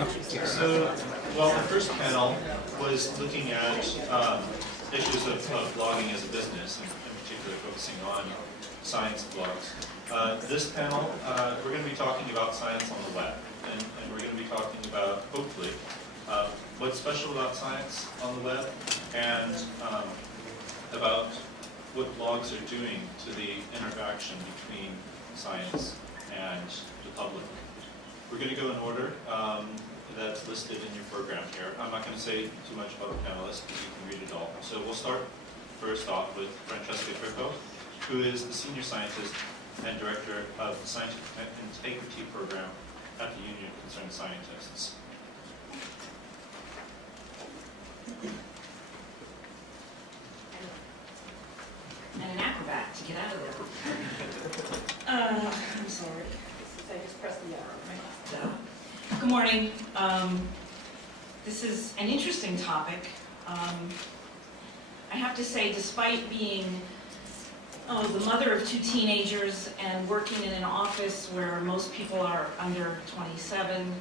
So, well, the first panel was looking at issues of blogging as a business, and in particular focusing on science blogs. This panel, we're going to be talking about science on the web, and we're going to be talking about, hopefully, what's special about science on the web, and about what blogs are doing to the interaction between science and the public. We're going to go in order that's listed in your program here. I'm not going to say too much about the panelists because you can read it all. So we'll start first off with Francesca Grifo, who is the Senior Scientist and Director of the Scientific Integrity Program at the Union of Concerned Scientists. And an acrobat to get out of there. I'm sorry. I just pressed the arrow, right? Good morning. This is an interesting topic. I have to say, despite being the mother of 2 teenagers and working in an office where most people are under 27,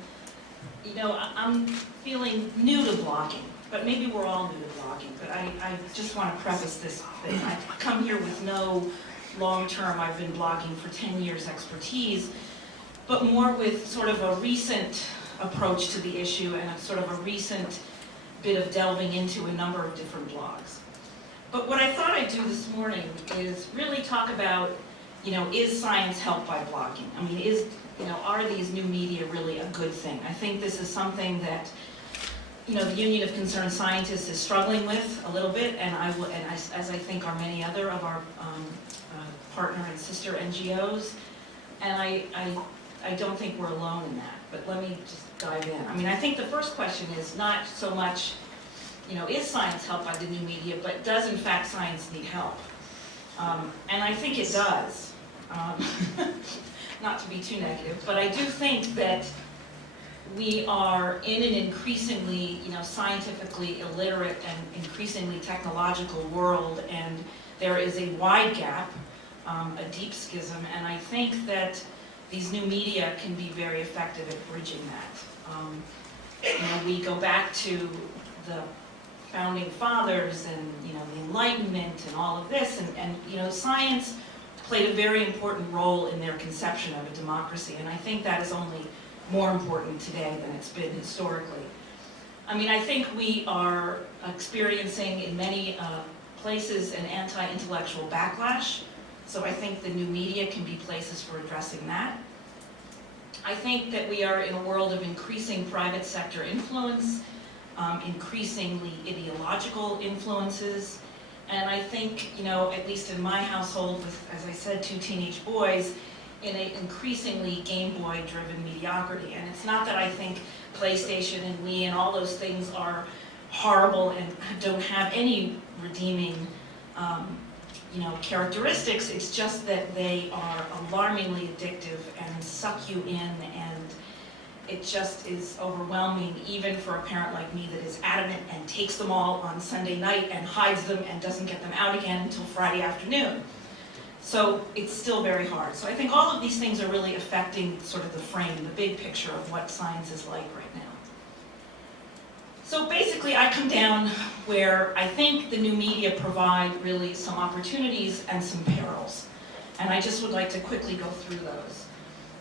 you know, I'm feeling new to blogging. But maybe we're all new to blogging. But I just want to preface this thing. I've come here with no long-term, I've been blogging for 10 years expertise, but more with sort of a recent approach to the issue and a sort of a recent bit of delving into a number of different blogs. But what I thought I'd do this morning is really talk about, you know, is science helped by blogging? I mean, are these new media really a good thing? I think this is something that, you know, the Union of Concerned Scientists is struggling with a little bit, and as I think are many other of our partner and sister NGOs, and I don't think we're alone in that. But let me just dive in. I mean, I think the first question is not so much, you know, is science helped by the new media, but does in fact science need help? And I think it does. Not to be too negative, but I do think that we are in an increasingly, you know, scientifically illiterate and increasingly technological world, and there is a wide gap, a deep schism, and I think that these new media can be very effective at bridging that. You know, we go back to the founding fathers and, you know, the Enlightenment and all of this, and you know, science played a very important role in their conception of a democracy, and I think that is only more important today than it's been historically. I mean, I think we are experiencing in many places an anti-intellectual backlash, so I think the new media can be places for addressing that. I think that we are in a world of increasing private sector influence, increasingly ideological influences, and I think, you know, at least in my household with, as I said, 2 teenage boys, in an increasingly Game Boy driven mediocrity. And it's not that I think PlayStation and Wii and all those things are horrible and don't have any redeeming you know, characteristics. It's just that they are alarmingly addictive and suck you in, and it just is overwhelming even for a parent like me that is adamant and takes them all on Sunday night and hides them and doesn't get them out again until Friday afternoon. So it's still very hard. So I think all of these things are really affecting sort of the frame, the big picture of what science is like right now. So basically I come down where I think the new media provide really some opportunities and some perils. And I just would like to quickly go through those.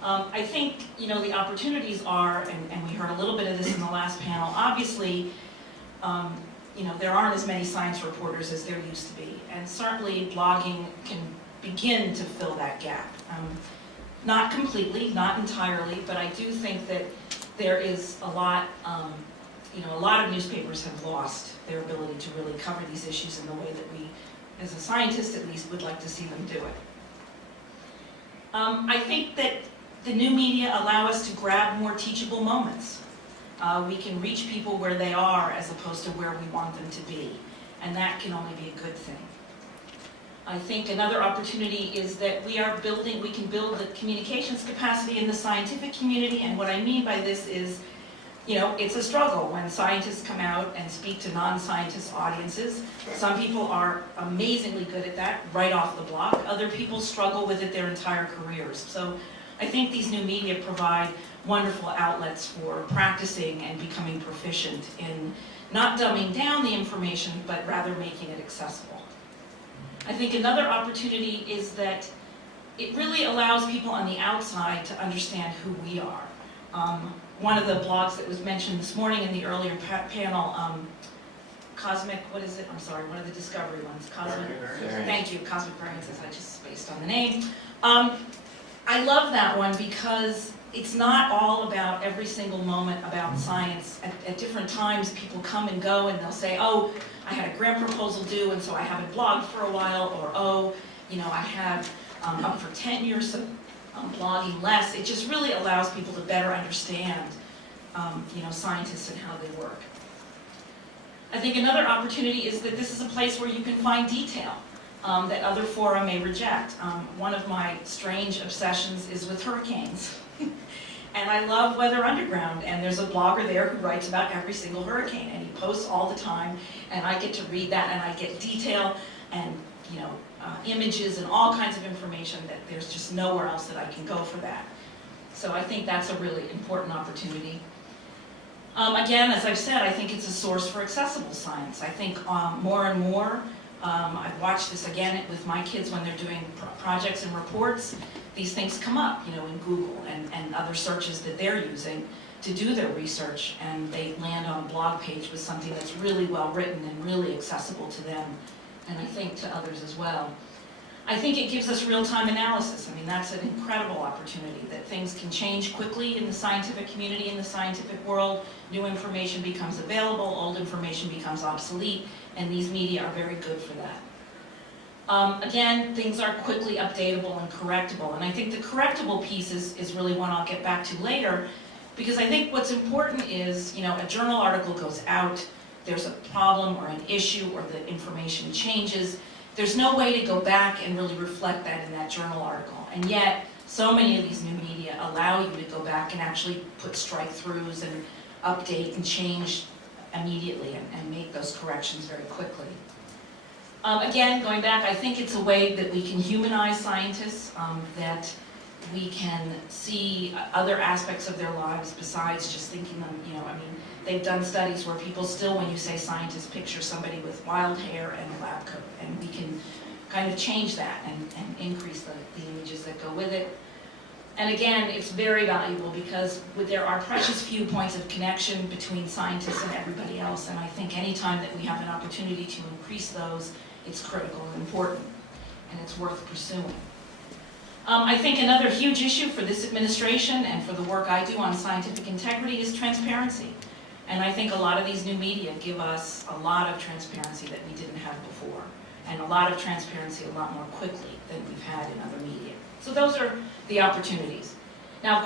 I think, you know, the opportunities are, and we heard a little bit of this in the last panel, obviously, you know, there aren't as many science reporters as there used to be. And certainly blogging can begin to fill that gap. Not completely, not entirely, but I do think that there is a lot, you know, a lot of newspapers have lost their ability to really cover these issues in the way that we, as a scientist at least, would like to see them do it. I think that the new media allow us to grab more teachable moments. We can reach people where they are as opposed to where we want them to be, and that can only be a good thing. I think another opportunity is that we can build the communications capacity in the scientific community, and what I mean by this is, you know, it's a struggle when scientists come out and speak to non-scientist audiences. Some people are amazingly good at that right off the block. Other people struggle with it their entire careers. So I think these new media provide wonderful outlets for practicing and becoming proficient in not dumbing down the information, but rather making it accessible. I think another opportunity is that it really allows people on the outside to understand who we are. One of the blogs that was mentioned this morning in the earlier panel, Cosmic, what is it? I'm sorry, one of the Discovery ones. Cosmic, thank you, Cosmic Variances, I just spaced on the name. I love that one because it's not all about every single moment about science. At different times, people come and go and they'll say, oh, I had a grant proposal due and so I haven't blogged for a while, or oh, you know, I had up for 10 years of blogging less. It just really allows people to better understand, you know, scientists and how they work. I think another opportunity is that this is a place where you can find detail that other fora may reject. One of my strange obsessions is with hurricanes. And I love Weather Underground, and there's a blogger there who writes about every single hurricane, and he posts all the time, and I get to read that, and I get detail and, you know, images and all kinds of information that there's just nowhere else that I can go for that. So I think that's a really important opportunity. Again, as I've said, I think it's a source for accessible science. I think more and more, I've watched this again with my kids when they're doing projects and reports, these things come up, you know, in Google and other searches that they're using to do their research, and they land on a blog page with something that's really well written and really accessible to them, and I think to others as well. I think it gives us real-time analysis. I mean, that's an incredible opportunity, that things can change quickly in the scientific community, in the scientific world. New information becomes available, old information becomes obsolete, and these media are very good for that. Again, things are quickly updatable and correctable, and I think the correctable piece is really one I'll get back to later, because I think what's important is, you know, a journal article goes out, there's a problem or an issue or the information changes. There's no way to go back and really reflect that in that journal article. And yet, so many of these new media allow you to go back and actually put strike-throughs and update and change immediately and make those corrections very quickly. Again, going back, I think it's a way that we can humanize scientists, that we can see other aspects of their lives besides just thinking them, you know, I mean, they've done studies where people still, when you say scientist, picture somebody with wild hair and a lab coat, and we can kind of change that and increase the images that go with it. And again, it's very valuable because there are precious few points of connection between scientists and everybody else, and I think anytime that we have an opportunity to increase those, it's critical and important, and it's worth pursuing. I think another huge issue for this administration and for the work I do on scientific integrity is transparency. And I think a lot of these new media give us a lot of transparency that we didn't have before, and a lot of transparency a lot more quickly than we've had in other media. So those are the opportunities. Now,